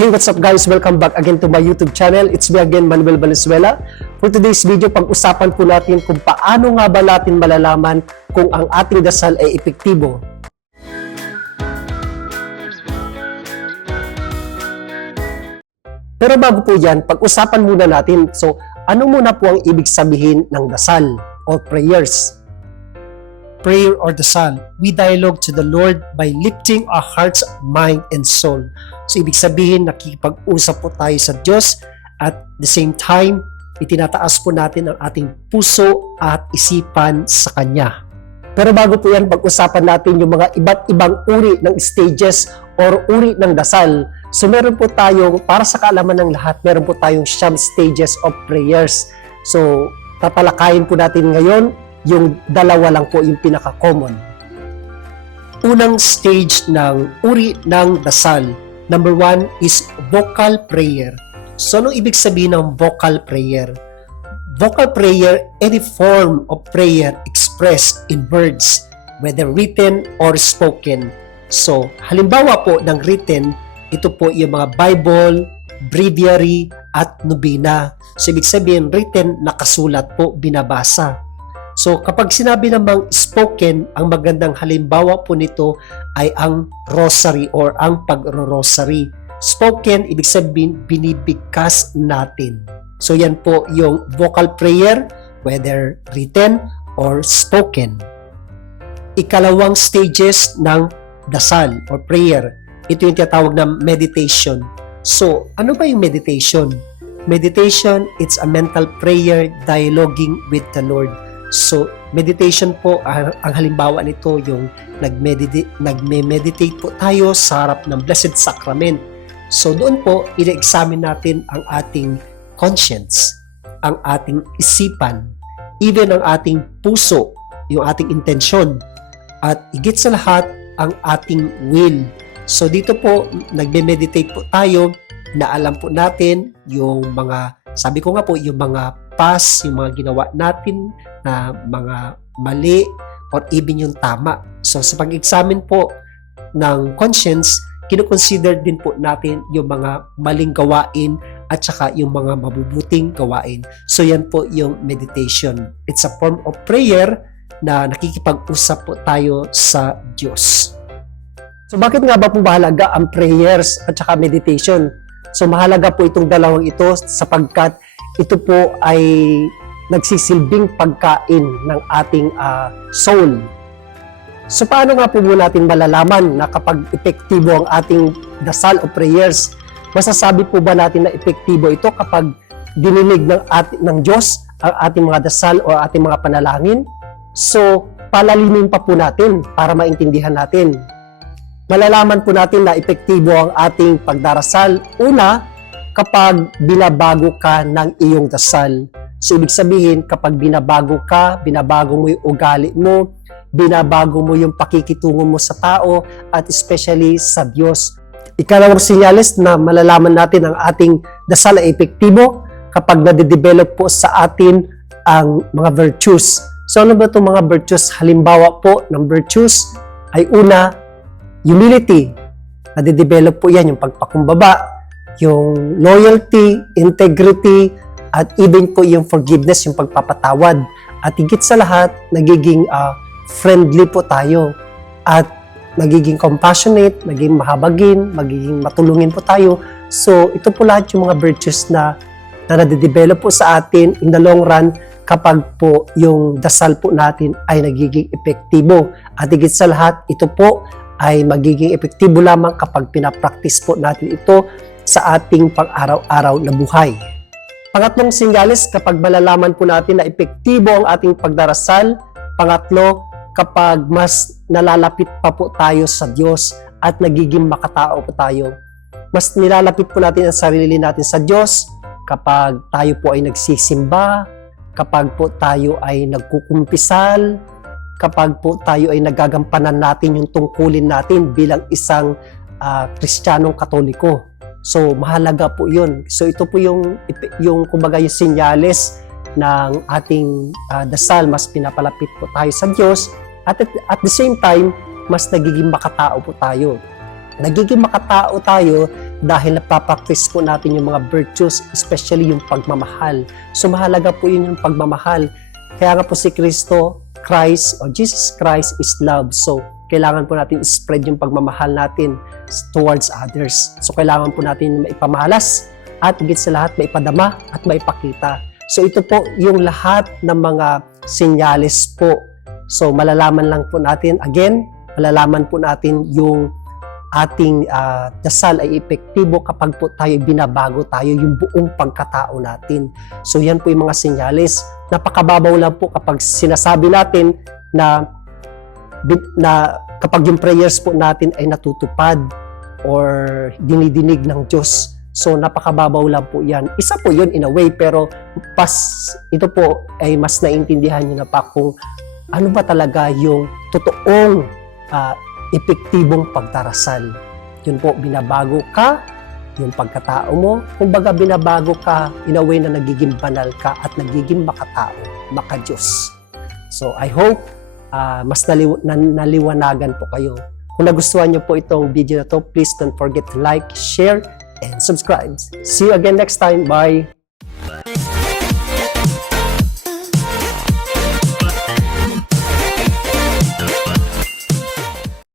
Hey, what's up guys? Welcome back again to my YouTube channel. It's me again, Manuel Valenzuela. For today's video, pag-usapan po natin kung paano nga ba natin malalaman kung ang ating dasal ay epektibo. Pero bago po yan, pag-usapan muna natin. So, ano muna po ang ibig sabihin ng dasal or prayers? Prayer or dasal, we dialogue to the Lord by lifting our hearts, mind, and soul. So, ibig sabihin, nakikipag-usap po tayo sa Diyos at the same time, itinataas po natin ang ating puso at isipan sa Kanya. Pero bago po yan, pag-usapan natin yung mga iba't ibang uri ng stages or uri ng dasal. So meron po tayong, para sa kaalaman ng lahat, meron po tayong siyam stages of prayers. So tatalakayin po natin ngayon yung dalawa lang po yung pinaka-common. Unang stage ng uri ng dasal. Number one is vocal prayer. So, anong ibig sabihin ng vocal prayer? Vocal prayer, any form of prayer expressed in words, whether written or spoken. So, halimbawa po ng written, ito po yung mga Bible, breviary, at nobina. So, ibig sabihin, written, nakasulat po, binabasa. So kapag sinabi namang spoken, ang magandang halimbawa po nito ay ang rosary or ang pagro-rosary. Spoken, ibig sabihin binibigkas natin. So yan po yung vocal prayer, whether written or spoken. Ikalawang stages ng dasal or prayer. Ito yung tinatawag na meditation. So, ano ba yung meditation? Meditation, it's a mental prayer dialoguing with the Lord. So, meditation po, ang, ang halimbawa nito yung nagme-meditate po tayo sa harap ng Blessed Sacrament. So, doon po, ina-examine natin ang ating conscience, ang ating isipan, even ang ating puso, yung ating intensyon, at higit sa lahat, ang ating will. So, dito po, nagme-meditate po tayo na alam po natin yung mga, sabi ko nga po, yung mga past, yung mga ginawa natin na mga mali or even yung tama. So sa pag-examine po ng conscience, kinoconsider din po natin yung mga maling gawain at saka yung mga mabubuting gawain. So yan po yung meditation. It's a form of prayer na nakikipag-usap po tayo sa Diyos. So bakit nga ba po mahalaga ang prayers at saka meditation? So mahalaga po itong dalawang ito sapagkat ito po ay nagsisilbing pagkain ng ating uh, soul. So paano nga po natin malalaman na kapag epektibo ang ating dasal o prayers, masasabi po ba natin na epektibo ito kapag dininig ng, at, ng Diyos ang ating mga dasal o ating mga panalangin? So, palalimin pa po natin para maintindihan natin. Malalaman po natin na epektibo ang ating pagdarasal. Una, kapag binabago ka ng iyong dasal. So, ibig sabihin, kapag binabago ka, binabago mo yung ugali mo, binabago mo yung pakikitungo mo sa tao, at especially sa Diyos. Ikalawang sinyalis na malalaman natin ang ating dasal ay epektibo kapag nade-develop po sa atin ang mga virtues. So, ano ba itong mga virtues? Halimbawa po ng virtues ay una, humility. Nade-develop po yan, yung pagpakumbaba, yung loyalty, integrity, at even po yung forgiveness, yung pagpapatawad. At higit sa lahat, nagiging uh, friendly po tayo. At nagiging compassionate, magiging mahabagin, magiging matulungin po tayo. So, ito po lahat yung mga virtues na, na nade-develop po sa atin in the long run kapag po yung dasal po natin ay nagiging epektibo. At higit sa lahat, ito po ay magiging epektibo lamang kapag pinapractice po natin ito sa ating pang-araw-araw na buhay. Pangatlong sinyalis, kapag malalaman po natin na epektibo ang ating pagdarasal. Pangatlo, kapag mas nalalapit pa po tayo sa Diyos at nagiging makatao po tayo. Mas nilalapit po natin ang sarili natin sa Diyos kapag tayo po ay nagsisimba, kapag po tayo ay nagkukumpisal, kapag po tayo ay nagagampanan natin yung tungkulin natin bilang isang uh, Kristiyanong Katoliko. So mahalaga po 'yun. So ito po yung yung kumbaga yung senyales ng ating uh, dasal, mas pinapalapit po tayo sa Diyos at at the same time mas nagiging makatao po tayo. Nagiging makatao tayo dahil napapaktis po natin yung mga virtues, especially yung pagmamahal. So mahalaga po yun yung pagmamahal. Kaya nga po si Kristo, Christ, or Jesus Christ is love. So kailangan po natin spread yung pagmamahal natin towards others. So kailangan po natin maipamalas at higit sa lahat maipadama at maipakita. So ito po yung lahat ng mga senyales po. So malalaman lang po natin, again, malalaman po natin yung ating ah, dasal ay epektibo kapag po tayo binabago tayo yung buong pagkatao natin. So yan po yung mga senyales. Napakababaw lang po kapag sinasabi natin na na kapag yung prayers po natin ay natutupad or dinidinig ng Diyos. So napakababaw lang po yan. Isa po yun in a way pero pas ito po ay mas naintindihan niyo na pa kung ano ba talaga yung totoong ah, epektibong pagdarasal. Yun po, binabago ka, yung pagkatao mo. Kumbaga, binabago ka in a way na nagiging banal ka at nagiging makatao, makadiyos. So, I hope ah, mas naliw- nan- naliwanagan po kayo. Kung nagustuhan niyo po itong video na to, please don't forget to like, share, and subscribe. See you again next time. Bye!